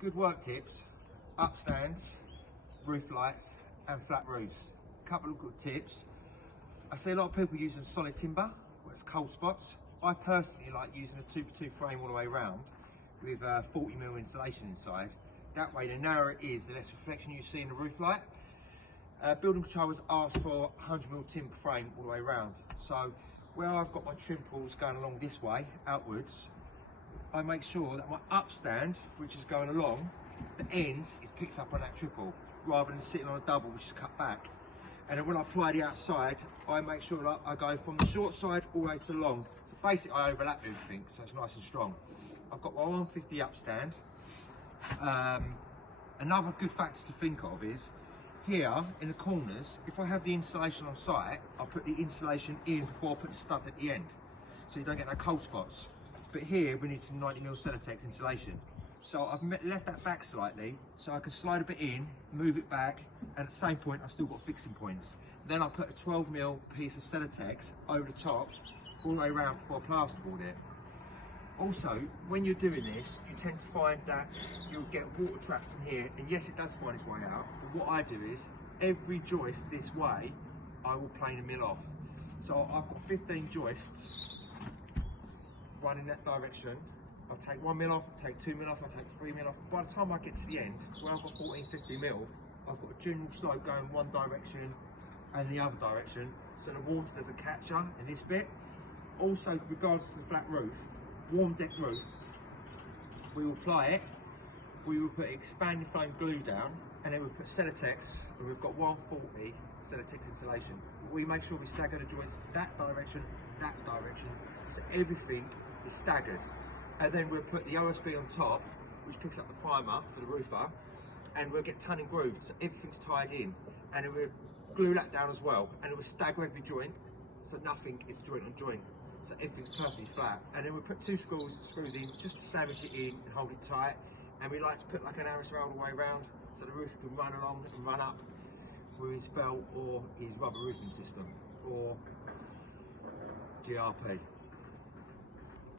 Good work tips: upstands, roof lights and flat roofs. A couple of good tips. I see a lot of people using solid timber where it's cold spots. I personally like using a 2x2 frame all the way around with 40mm insulation inside. That way, the narrower it is, the less reflection you see in the roof light. Building controllers ask for 100mm timber frame all the way around. So where I've got my trim pulls going along this way, outwards, I make sure that my upstand, which is going along, the end is picked up on that triple, rather than sitting on a double, which is cut back. And then when I apply the outside, I make sure that I go from the short side all the way to the long. So basically I overlap everything, so it's nice and strong. I've got my 150 upstand. Another good factor to think of is, here in the corners, if I have the insulation on site, I'll put the insulation in before I put the stud at the end, so you don't get no cold spots. But here we need some 90mm Celotex insulation. So I've left that back slightly, so I can slide a bit in, move it back, and at the same point I've still got fixing points. Then I'll put a 12mm piece of Celotex over the top, all the way around before I plasterboard it. Also, when you're doing this, you tend to find that you'll get water trapped in here, and yes, it does find its way out, but what I do is, every joist this way, I will plane a mill off. So I've got 15 joists running that direction. I'll take 1mm off, I'll take 2mm off, I'll take 3mm off. By the time I get to the end, where I've got 14-15mm, I've got a general slope going one direction and the other direction, so the water doesn't catch on in this bit. Also, regardless of the flat roof, warm deck roof, we will apply it, we will put expanding foam glue down, and then we'll put Celotex, and we've got 140 Celotex insulation. We make sure we stagger the joints that direction, so everything is staggered. And then we'll put the OSB on top, which picks up the primer for the roofer, and we'll get ton and grooved, so everything's tied in. And then we'll glue that down as well, and it will stagger every joint, so nothing is joint on joint. So everything's perfectly flat. And then we'll put two screws in, just to sandwich it in and hold it tight. And we like to put like an arrow rail all the way around, so the roofer can run along and run up with his felt or his rubber roofing system, or GRP.